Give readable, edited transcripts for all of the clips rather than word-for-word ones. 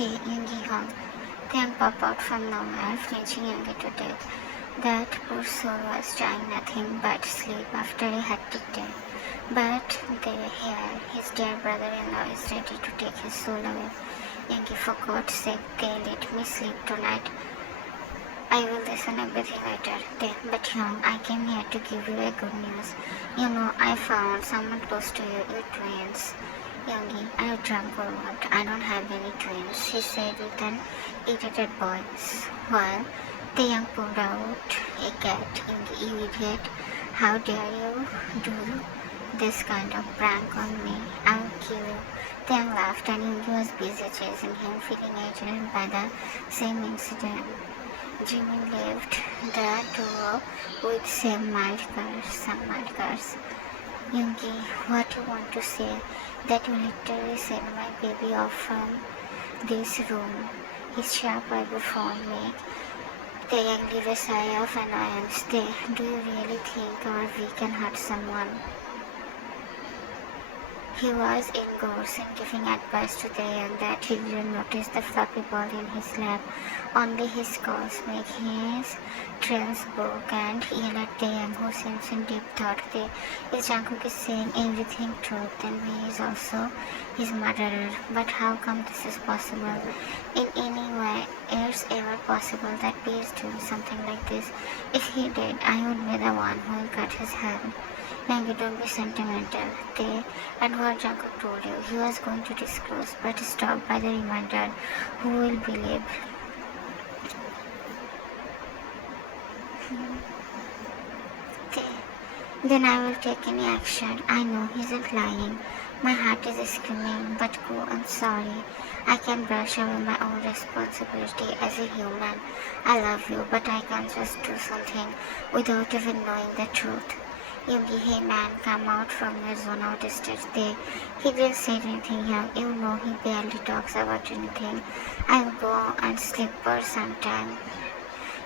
Taehyung then popped out from nowhere, flinching Yoongi to death. That poor soul was trying nothing but sleep after a hectic day. But here, his dear brother-in-law is ready to take his soul away. Yoongi, for God's sake, let me sleep tonight. I will listen everything later. But Hyung, I came here to give you a good news. You know, I found someone close to you, your twins. Youngie, are you drunk or what? I don't have any twins, he said with an irritated voice. Well, the young pulled out a cat. Youngie, you idiot. How dare you do this kind of prank on me? I'll kill you. The young laughed and Youngie was busy chasing him, feeling irritated by the same incident. Jimmy left the duo with some mild curse. Yoongi, what you want to say? That you literally sent my baby off from this room. His sharp eyebrow phone made the young leave a sigh of annoyance. Do you really think we can hurt someone? He was engrossed in giving advice to the young that he didn't notice the fluffy ball in his lap. Only his cosmic, his trance broke and yelled at the young who seems in deep thought. If Jungkook is saying everything true, then he is also his murderer. But how come this is possible? In any way, it's ever possible that he is doing something like this. If he did, I would be the one who will cut his hand. Youngie, don't be sentimental. And what Jungkook told you, he was going to disclose, but stopped by the reminder. Who will believe? Then I will take any action. I know he isn't lying. My heart is screaming, but go, I'm sorry. I can brush away my own responsibility as a human. I love you, but I can't just do something without even knowing the truth. Yoongi, hey man, come out from your zone of distance. He didn't say anything young. You know he barely talks about anything. I'll go and sleep for some time.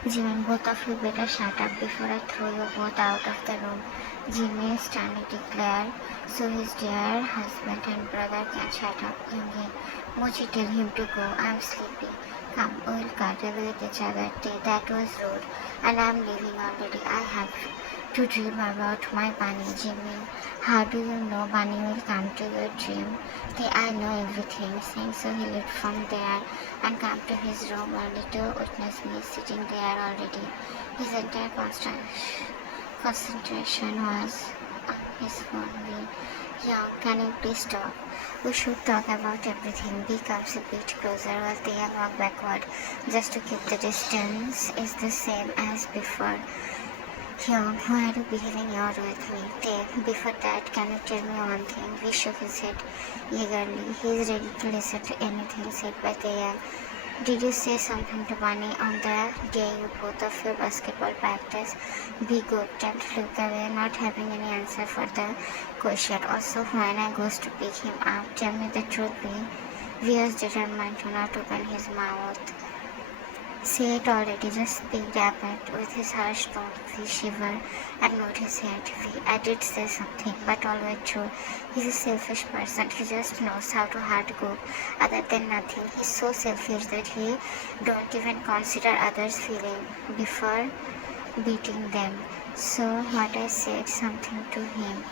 Jimin, both of you better shut up before I throw you both out of the room. Jimmy sternly declared, so his dear husband and brother can shut up. Yoongi, Mochi, tell him to go. I'm sleepy. Come, we'll cuddle with each other. That was rude, and I'm leaving already. I have to dream about my bunny. Jimmy, how do you know bunny will come to your dream? I know everything. Saying so, he left from there and come to his room only to witness me sitting there already. His entire concentration was on his phone. Young, can you please stop? We should talk about everything. B comes a bit closer while the young walk backward, just to keep the distance is the same as before. Hyung, why are you behaving odd with me? Before that, can you tell me one thing? We shook his head eagerly. He is ready to listen to anything said by the young. Did you say something to Bunny on the day you both of your basketball practice? Be good, don't look away, not having any answer for the question. Also, when I goes to pick him up, tell me the truth, B. We was determined to not open his mouth. Say it already, just picked up it with his harsh tone. He shivered and moved his head. I did say something, but always true. He's a selfish person. He just knows how to hurt Cook. Other than nothing, he's so selfish that he don't even consider others' feeling before beating them. So what I said something to him.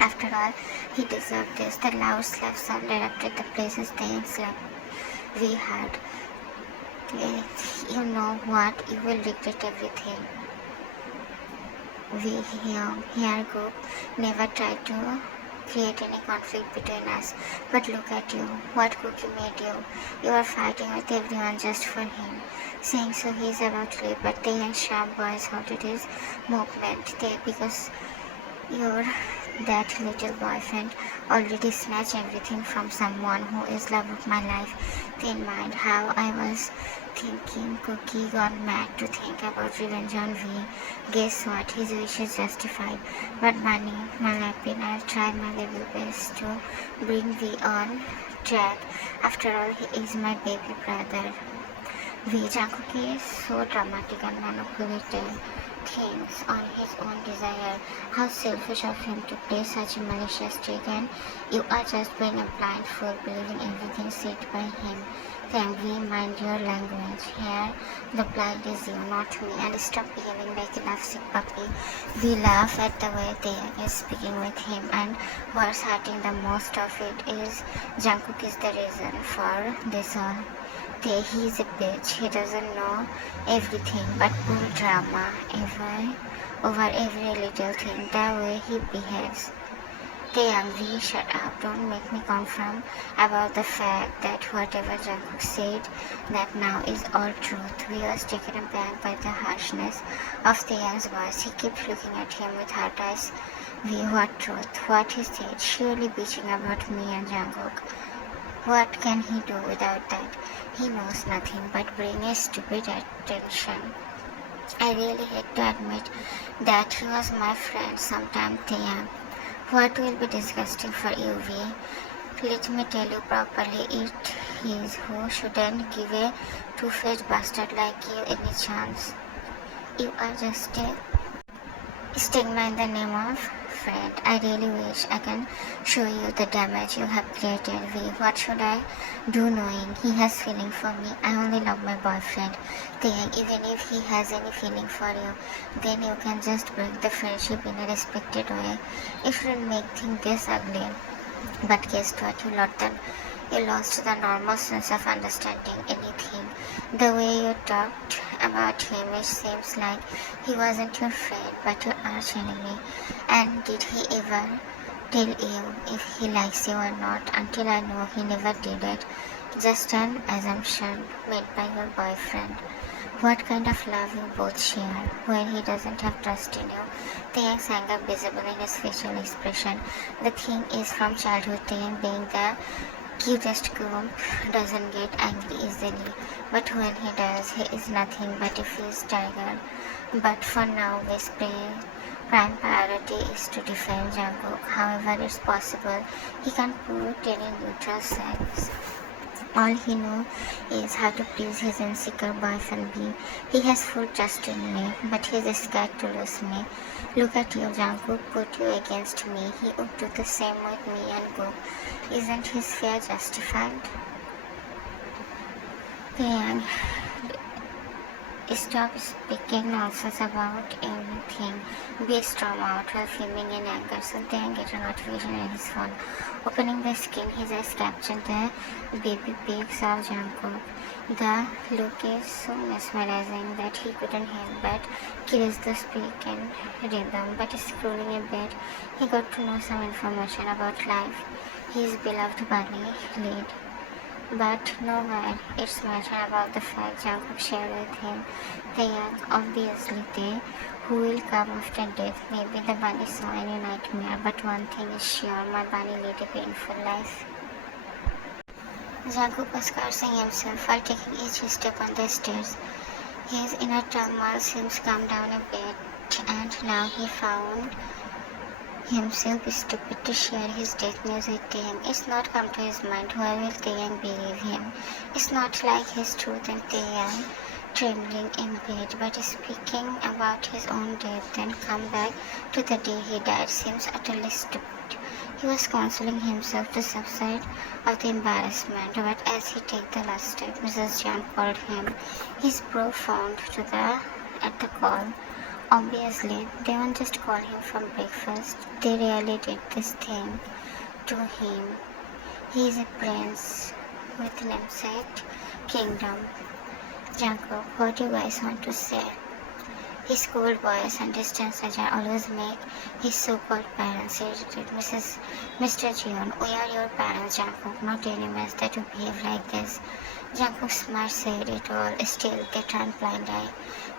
After all, he deserved this. The loud slap sound erupted the places they slept. We heard. You know what? You will regret everything. We here Cook never tried to create any conflict between us. But look at you. What Cookie made you? You are fighting with everyone just for him. Saying so, he is about to leave, but the young sharp boys halted his movement. Because your that little boyfriend already snatched everything from someone who is love of my life. Then mind how I was thinking Cookie got mad to think about revenge on V. Guess what? His wish is justified. But Bunny, my lapin, I'll try my level best to bring V on track. After all, he is my baby brother. V. Jungkook is so dramatic and manipulative. thinks on his own desire. How selfish of him to play such a malicious trick, and you are just being a blind fool believing everything said by him. Angry, mind your language. Here, the blind is you, not me, and stop behaving like a lovesick puppy. We laugh at the way they is speaking with him, and what's hurting the most of it is Jungkook is the reason for this all. He's a bitch. He doesn't know everything, but pull drama over every little thing. The way he behaves. Taehyung, shut up. Don't make me confirm about the fact that whatever Jungkook said, that now is all truth. We was taken aback by the harshness of Taehyung's voice. He kept looking at him with hard eyes. What truth? What he said? Surely bitching about me and Jungkook. What can he do without that? He knows nothing but bring a stupid attention. I really hate to admit that he was my friend sometime, Taehyung. What will be disgusting for you, V? Let me tell you properly, it is who shouldn't give a two-faced bastard like you any chance. You are just a stigma in the name of friend. I really wish I can show you the damage you have created, V. What should I do knowing he has feeling for me? I only love my boyfriend. Then, even if he has any feeling for you, then you can just break the friendship in a respected way. It shouldn't make things this ugly. But guess what? You lost the normal sense of understanding anything. The way you talked about him, it seems like he wasn't your friend, but your arch enemy. And did he ever tell you if he likes you or not? Until I know he never did it. Just an assumption made by your boyfriend. What kind of love you both share when he doesn't have trust in you? Taehyung's anger visible in his facial expression. The thing is, from childhood, Taehyung being the cutest groom doesn't get angry easily, but when he does, he is nothing but a fierce tiger. But for now, his prime priority is to defend Jungkook. However, it's possible he can put any neutral sides. All he knows is how to please his insecure boyfriend B. He has full trust in me, but he is scared to lose me. Look at you, Jungkook put you against me. He would do the same with me and Gook. Isn't his fear justified? Taehyung, stop speaking nonsense about anything. Be storm out while filming in anger. So Taehyung get a notification in his phone. Opening the screen, his eyes captured the baby pics of Jungkook. The look is so mesmerizing that he couldn't help but caress the speak in rhythm. But scrolling a bit, he got to know some information about life. His beloved bunny lead. But nowhere it's mentioned about the fact Jungkook shared with him. Taehyung, obviously they who will come after death. Maybe the bunny saw in a nightmare, but one thing is sure, my bunny led a painful life. Jungkook was cursing himself while taking each step on the stairs. His inner turmoil seems calmed down a bit, and now he found himself stupid to share his death news with Taehyung. It's not come to his mind. Why will Taehyung believe him? It's not like his truth and Taehyung trembling in bed, but speaking about his own death and come back to the day he died seems utterly stupid. He was consoling himself to subside of the embarrassment, but as he took the last step, Mrs. John called him. His bro phoned at the call. Obviously, they won't just call him from breakfast. They really did this thing to him. He is a prince with namesake kingdom. Jungkook, what do you guys want to say? His cold voice and distant nature always make his so-called parents irritated. Mr. Jeon, we are your parents, Jungkook, not enemies that you behave like this. Jungkook smart said it all, still they turned blind eye.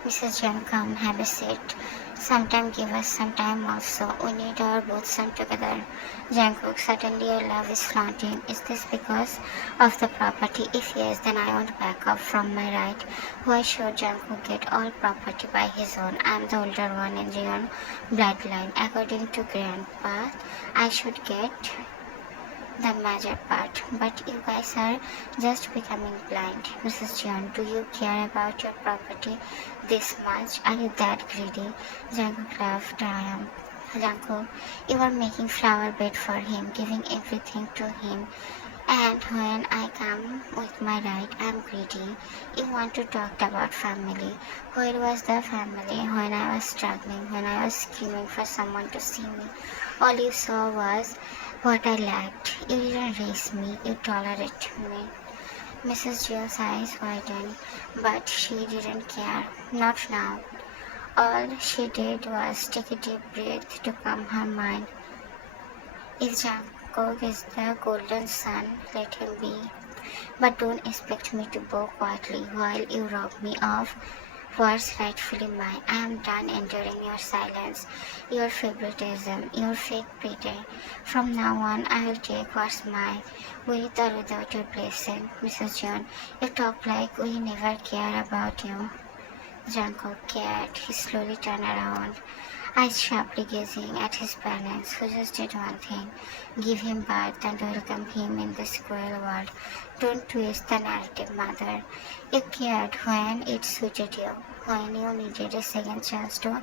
Mrs. Jeon, come, have a seat. Sometime give us some time also. We need our both son together. Jungkook, suddenly your love is flaunting. Is this because of the property? If yes, then I won't back up from my right. Why should Jungkook get all property by his own? I am the older one in Jeon bloodline. According to Grandpa, I should get the major part. But you guys are just becoming blind. Mrs. John, do you care about your property this much? Are you that greedy? Jungkook laughed. I am. Jungkook, you are making flower bed for him, giving everything to him. And when I come with my right, I'm greedy. You want to talk about family. Where was the family when I was struggling, when I was screaming for someone to see me? All you saw was what I lacked. You didn't raise me, you tolerated me. Mrs. Jill's eyes widened, but she didn't care. Not now. All she did was take a deep breath to calm her mind. If Jungkook is the golden son, let him be. But don't expect me to bow quietly while you rob me of what's rightfully mine. I am done enduring your silence, your favoritism, your fake pity. From now on, I will take what's mine, with or without your blessing. Mrs. John, you talk like we never care about you. Jungkook cared. He slowly turned around, eyes sharply gazing at his parents, who just did one thing: give him birth and welcome him in this cruel world. Don't twist the narrative, mother. You cared when it suited you, when you needed a second chance to,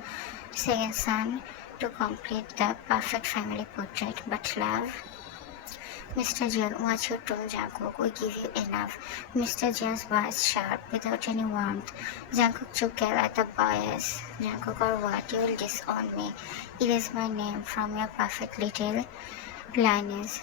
second son to complete the perfect family portrait. But love, Mr. John, watch your tone, Jungkook. We give you enough. Mr. John's voice sharp, without any warmth. Jungkook took care at the bias. Jungkook, or what? You will disown me. Erase my name from your perfect little lineage.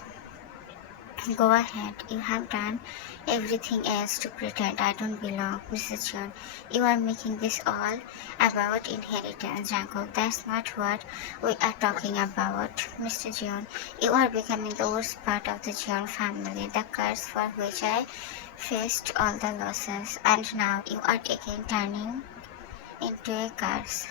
Go ahead. You have done everything else to pretend I don't belong, Mrs. John. You are making this all about inheritance, Jungkook. That's not what we are talking about, Mr. John. You are becoming the worst part of the John family, the curse for which I faced all the losses, and now you are again turning into a curse.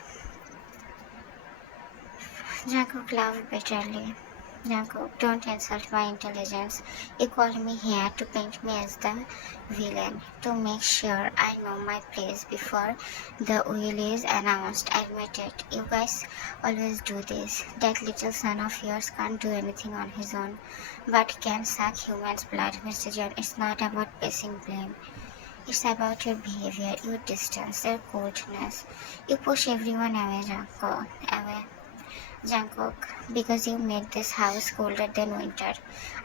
Jungkook laughed bitterly. Jungkook, don't insult my intelligence. You called me here to paint me as the villain, to make sure I know my place before the will is announced. Admit it. You guys always do this. That little son of yours can't do anything on his own, but can suck human's blood, Mr. John. It's not about passing blame. It's about your behavior, your distance, your coldness. You push everyone away, Jungkook. Away. Jungkook, because you made this house colder than winter.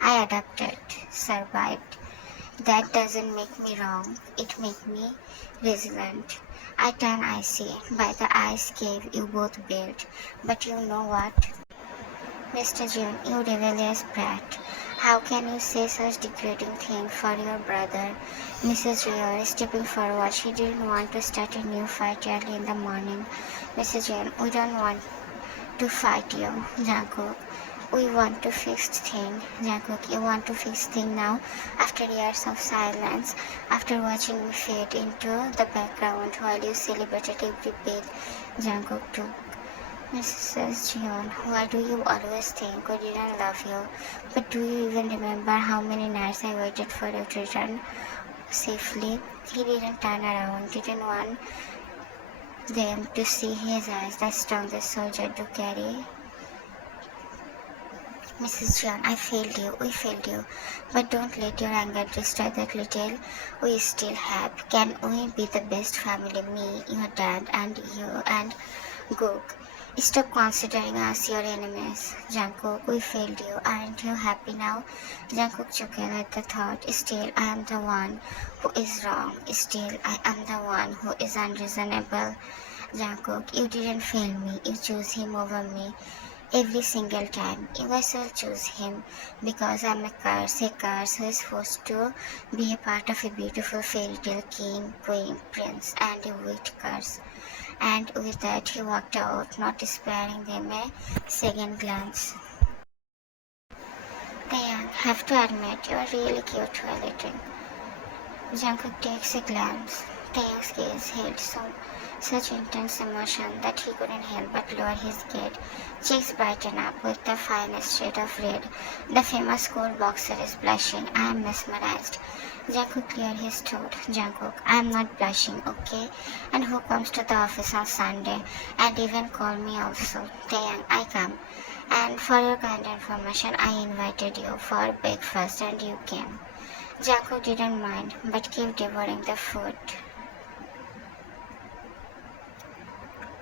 I adapted, survived. That doesn't make me wrong. It makes me resilient. I turn icy by the ice cave you both built. But you know what? Mr. June, you rebellious brat. How can you say such degrading thing for your brother? Mrs. June is stepping forward. She didn't want to start a new fight early in the morning. Mrs. June, we don't want to fight you, Jungkook. We want to fix thing, Jungkook. You want to fix thing now, after years of silence, after watching me fade into the background while you celebrated every beat Jungkook took. Mrs. Jeon, why do you always think we didn't love you? But do you even remember how many nights I waited for you to return safely? He didn't turn around, didn't want them to see his eyes, the strongest soldier to carry. Mrs. John, I failed you, we failed you. But don't let your anger destroy that little we still have. Can we be the best family, me, your dad, and you, and Gook? Stop considering us your enemies. Jungkook, we failed you. Aren't you happy now? Jungkook chuckled at the thought. Still, I am the one who is wrong. Still, I am the one who is unreasonable. Jungkook, you didn't fail me. You chose him over me. Every single time. You guys will choose him because I'm a curse who is forced to be a part of a beautiful fairy tale king, queen, prince, and a witch curse. And with that, he walked out, not sparing them a second glance. Taehyung, have to admit, you are really cute while eating. Jungkook takes a glance. Taehyung's gaze held such intense emotion that he couldn't help but lower his gaze. Cheeks brighten up with the finest shade of red. The famous school boxer is blushing. I am mesmerized. Jungkook cleared his throat. Jungkook, I am not blushing, okay? And who comes to the office on Sunday? And even call me also. Taehyung, I come. And for your kind information, I invited you for breakfast and you came. Jungkook didn't mind, but kept devouring the food.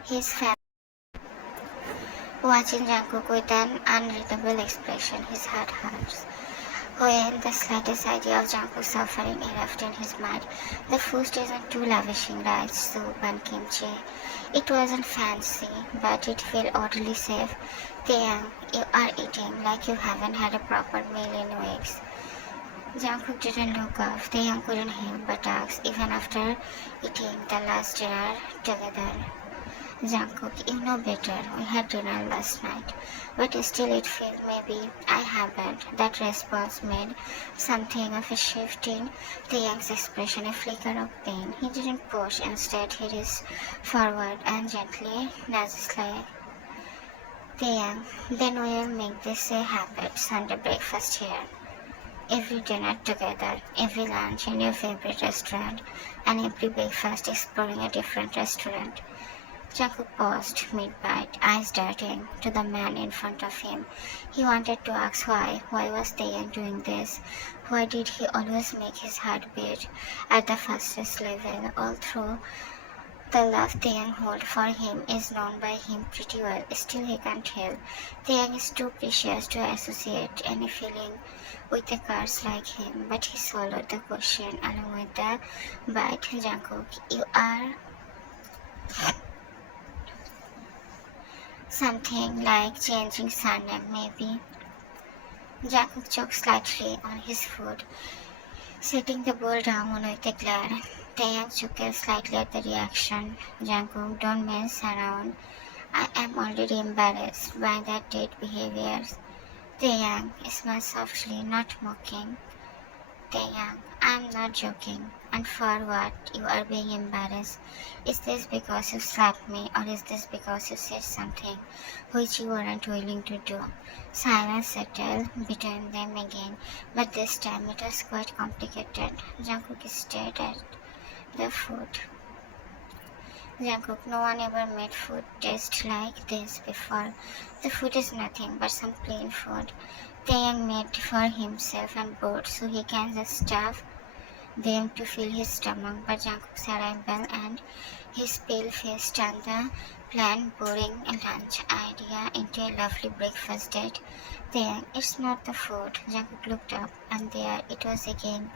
His family watching Jungkook with an unreadable expression, his heart hurts. When the slightest idea of Jungkook's suffering erupted in his mind, the food isn't too lavishing rice, soup and kimchi. It wasn't fancy, but it felt oddly safe. Taehyung, you are eating like you haven't had a proper meal in weeks. Jungkook didn't look up. Taehyung couldn't help but ask, even after eating the last dinner together. Jungkook, you know better. We had dinner last night. But still it felt maybe I haven't. That response made something of a shift in Taehyung's expression, a flicker of pain. He didn't push. Instead, he reached forward and gently nudged like, Taehyung, then we'll make this a habit. Sunday breakfast here. Every dinner together, every lunch in your favorite restaurant, and every breakfast exploring a different restaurant. Jungkook paused mid-bite, eyes darting to the man in front of him. He wanted to ask why. Why was Taehyung doing this? Why did he always make his heart beat at the fastest level? All through the love Taehyung holds for him is known by him pretty well. Still he can't help. Taehyung is too precious to associate any feeling with a curse like him. But he swallowed the question along with the bite. Jungkook, you are something like changing surname, maybe. Jungkook choked slightly on his food, setting the bowl down with a glare. Taehyung chuckled slightly at the reaction. Jungkook, don't mess around. I am already embarrassed by that date behavior. Taehyung smiled softly, not mocking. Taehyung, I am not joking. And for what? You are being embarrassed. Is this because you slapped me, or is this because you said something which you weren't willing to do? Silence settled between them again, but this time it was quite complicated. Jungkook stared at the food. Jungkook, no one ever made food taste like this before. The food is nothing but some plain food Taehyung made for himself and brought so he can just stuff them to fill his stomach. But Jungkook's arrival and his pale face turned the planned boring lunch idea into a lovely breakfast date. Taehyung, it's not the food. Jungkook looked up, and there it was again,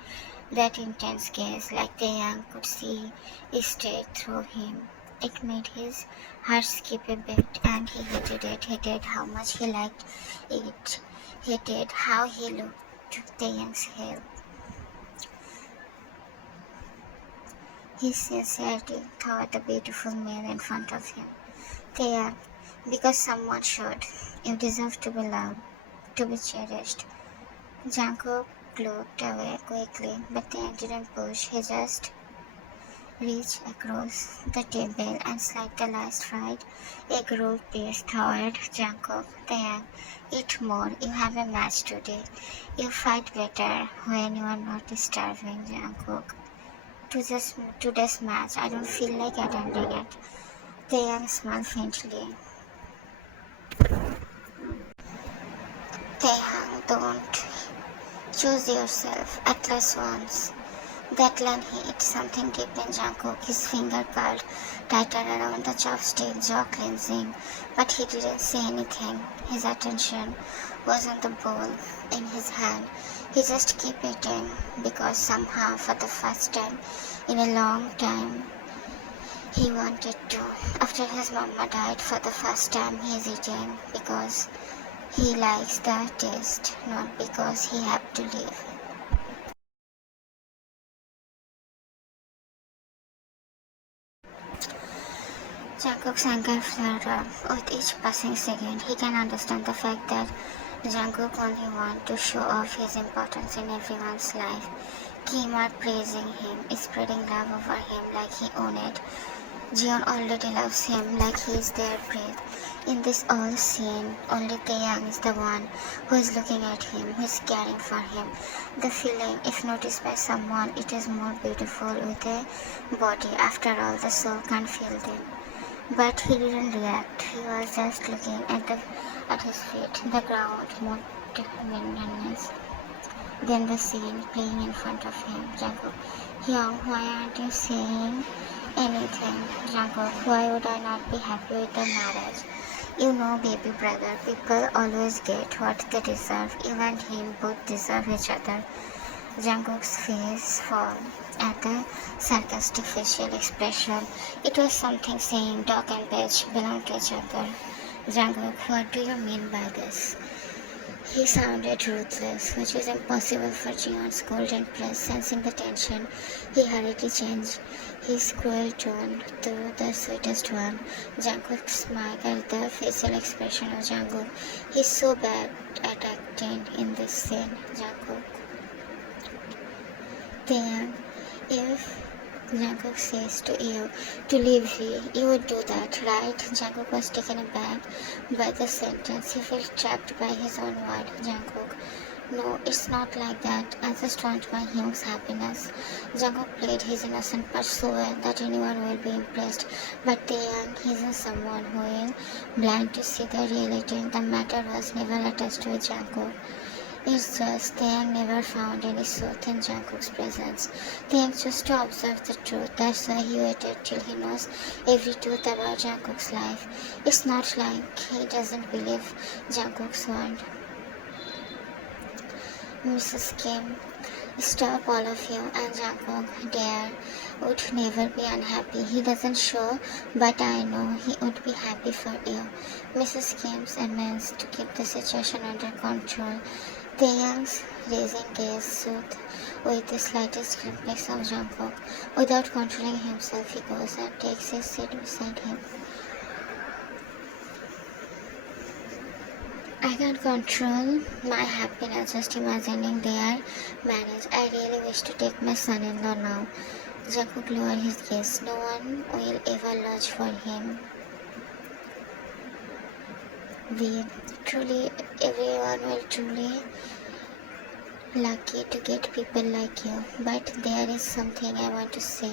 that intense gaze, like Taehyung could see straight through him. It made his heart skip a bit, and he hated it, hated how much he liked it, hated how he looked to Taehyung's help. His sincerity toward the beautiful man in front of him. Taehyung, because someone should. You deserve to be loved, to be cherished. Jungkook looked away quickly, but Taehyung didn't push. He just reached across the table and slid the last fried egg roll piece toward Jungkook. Taehyung, eat more. You have a match today. You fight better when you are not starving, Jungkook. Today's match, I don't feel like attending it. Taehyung smiled faintly. Taehyung, don't choose yourself, at least once. That line hit something deep in Jungkook. His finger curled tighter around the chopstick, jaw clenched, but he didn't say anything. His attention was on the bowl in his hand. He just kept eating because somehow, for the first time in a long time, he wanted to. After his mama died, for the first time he is eating because he likes the taste, not because he had to live. Jungkook's anger flared up. With each passing second, he can understand the fact that Jungkook only wants to show off his importance in everyone's life. Kim are praising him, spreading love over him like he owned it. Jeon already loves him like he is their breath. In this all scene, only Taehyung is the one who is looking at him, who is caring for him. The feeling, if noticed by someone, it is more beautiful with a body. After all, the soul can't feel them. But he didn't react. He was just looking at his feet, the ground, more monotonous. Then the scene playing in front of him. Jungkook, Hyung, why aren't you saying anything? Jungkook, why would I not be happy with the marriage? You know, baby brother, people always get what they deserve. You and him both deserve each other. Jungkook's face fall at the sarcastic facial expression. It was something saying dog and bitch belong to each other. Jungkook, what do you mean by this? He sounded ruthless, which was impossible for Jeon's golden plus. Sensing the tension, he hurriedly changed his cruel tone to the sweetest one. Jungkook smiled at the facial expression of Jungkook. He's so bad at acting in this scene. Jungkook. Then, if Jungkook says to you to leave me, you would do that, right? Jungkook was taken aback by the sentence. He felt trapped by his own word. Jungkook, no, it's not like that. I just want my Hyung's happiness. Jungkook played his innocent part so well that anyone will be impressed. But Taehyung, he isn't someone who will blind to see the reality. The matter was never attached to Jungkook. It's just Taehyung never found any truth in Jungkook's presence. Taehyung chose to observe the truth. That's why he waited till he knows every truth about Jungkook's life. It's not like he doesn't believe Jungkook's word. Mrs. Kim, stop all of you, and Jungkook, dear, would never be unhappy. He doesn't show, but I know he would be happy for you. Mrs. Kim's immense to keep the situation under control. Taehyung's raising gaze soothed with the slightest complex of Jungkook. Without controlling himself, he goes and takes his seat beside him. I can't control my happiness just imagining their marriage. I really wish to take my son-in-law now. Jungkook lowered his gaze. No one will ever lodge for him. Everyone will truly lucky to get people like you. But there is something I want to say.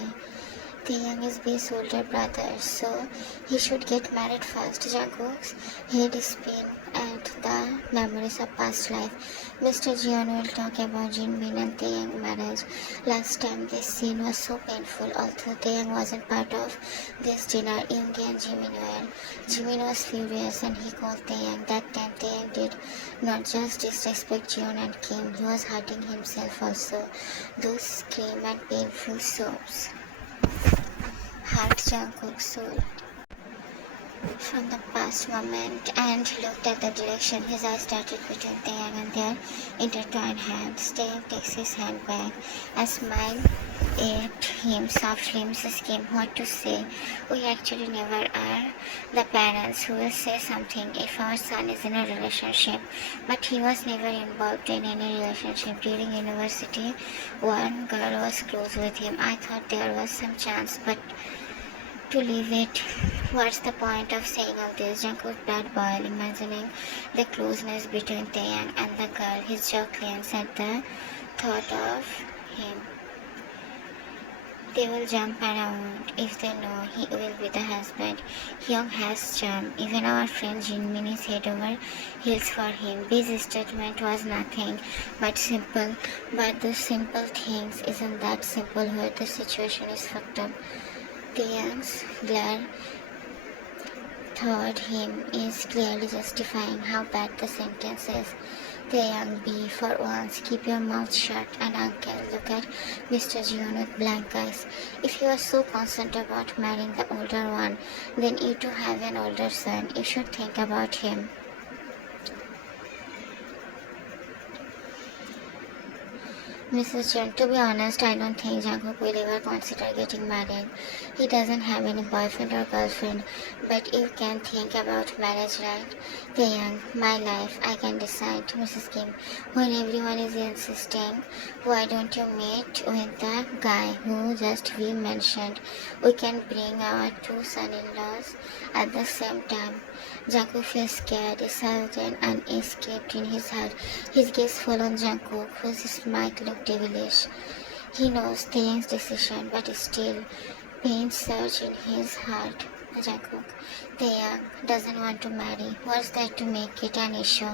Taehyung is B's older brother, so he should get married first. Jungkook's head spin at the memories of past life. Mr. Jeon will talk about Jinbin and Taehyung marriage. Last time this scene was so painful, although Taehyung wasn't part of this dinner. Yoongi and Jimin were. Jimin was furious and he called Taehyung. That time Taehyung did not just disrespect Jeon and Kim, he was hurting himself also. Those scream and painful sobs hurt Jungkook's soul from the past moment and looked at the direction his eyes started between Taehyung and their intertwined hands. Taehyung takes his hand back and smiled at him softly. Mrs. Kim, what to say? We actually never are the parents who will say something if our son is in a relationship, but he was never involved in any relationship. During university, one girl was close with him. I thought there was some chance, but to leave it, what's the point of saying all this? Jungkook's blood boiled, imagining the closeness between Taehyung and the girl. His jaw clenched at the thought of him. They will jump around if they know he will be the husband. Hyung has charm. Even our friend Jinmin is head over heels for him. B's statement was nothing but simple. But the simple things isn't that simple where the situation is fucked up. Taehyung's glare toward him is clearly justifying how bad the sentence is. Taehyung, B, for once, keep your mouth shut. And uncle, look at Mr. Jeon with blank eyes. If you are so concerned about marrying the older one, then you too have an older son. You should think about him. Mrs. Chen, to be honest, I don't think Jungkook will ever consider getting married. He doesn't have any boyfriend or girlfriend, but you can think about marriage, right? Taehyung, my life, I can decide. Mrs. Kim, when everyone is insisting, why don't you meet with the guy who just we mentioned? We can bring our two son-in-laws at the same time. Jungkook feels scared, excited, and escaped in his head. His gaze fell on Jungkook, whose smile looked devilish. He knows Taehyung's decision, but still, pain surged in his heart. Jungkook, Taehyung doesn't want to marry. What's that to make it an issue?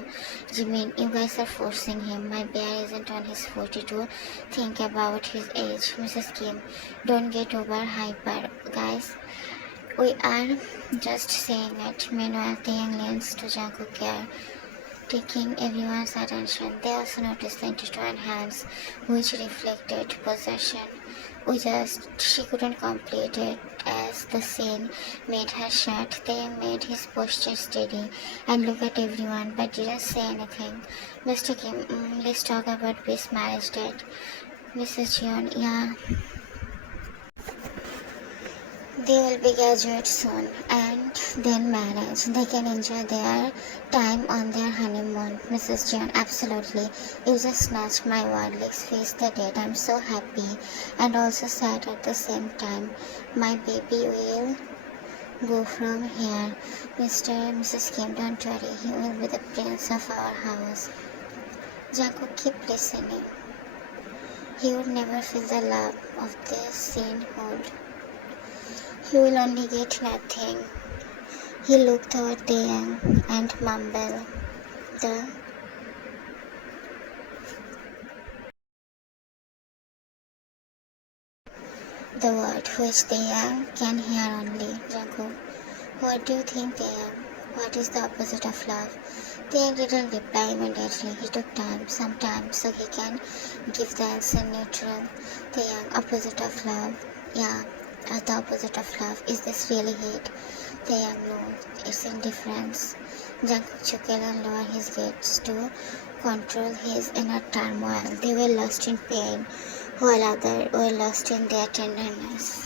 Jimin, you guys are forcing him. My bear isn't on his 42. Think about his age. Mrs. Kim, don't get over hyper, guys. We are just saying it. Meanwhile, Taehyung leans to Jungkook care, taking everyone's attention. They also noticed the intertwined hands, which reflected possession. She couldn't complete it as the scene made her shut. They made his posture steady and look at everyone, but didn't say anything. Mr. Kim, let's talk about this marriage date. Mrs. Jeon, yeah. They will be graduates soon and then marriage. They can enjoy their time on their honeymoon. Mrs. John, absolutely. You just snatched my word. Let's face the date. I'm so happy and also sad at the same time. My baby will go from here. Mr. and Mrs. Kim, don't worry. He will be the prince of our house. Jungkook, keep listening. He would never feel the love of this scene hold. He will only get nothing. He looked toward Taehyung and mumbled the word which Taehyung can hear only. Jungkook, what do you think, Taehyung? What is the opposite of love? Taehyung didn't reply immediately. He took some time, so he can give the answer neutral. Taehyung, opposite of love. Yeah. The opposite of love. Is this really hate? Taehyung, no, it's indifference. Jungkook chuckled and lowered his gaze to control his inner turmoil. They were lost in pain, while others were lost in their tenderness.